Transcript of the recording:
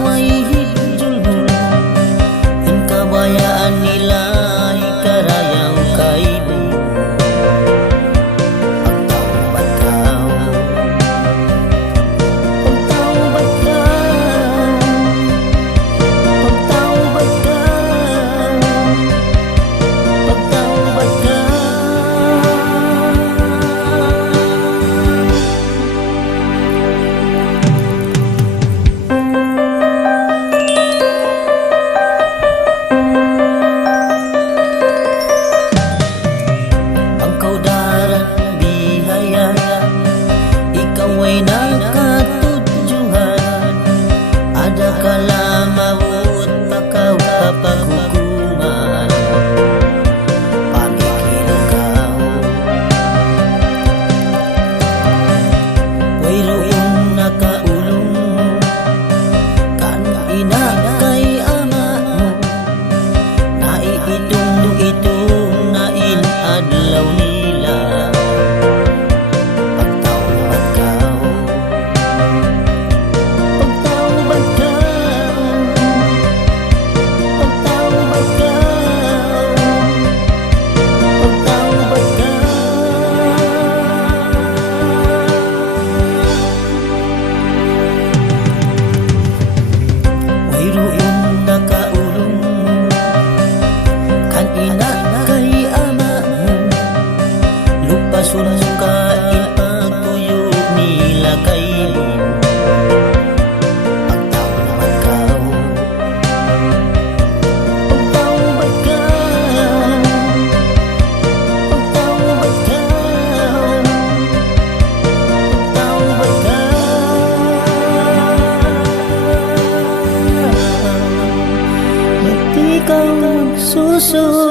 aswai hijul in kabayaan nilai karayang kaibu pagtaubat kau pagtaubat ay nakatujuan. Ada kala maut pakaw kapag hukuman. Pagikil kau wayroong nakaulong kan ina kay ama mo. Naiitong nain adlaw nila. Mayroong nakaulong kan ina kay ama mo. Lupason kain pagtuyo nila kayo. Pagtaubat kau pagtaubat kau pagtaubat kau pagtaubat kau. Di kau susunod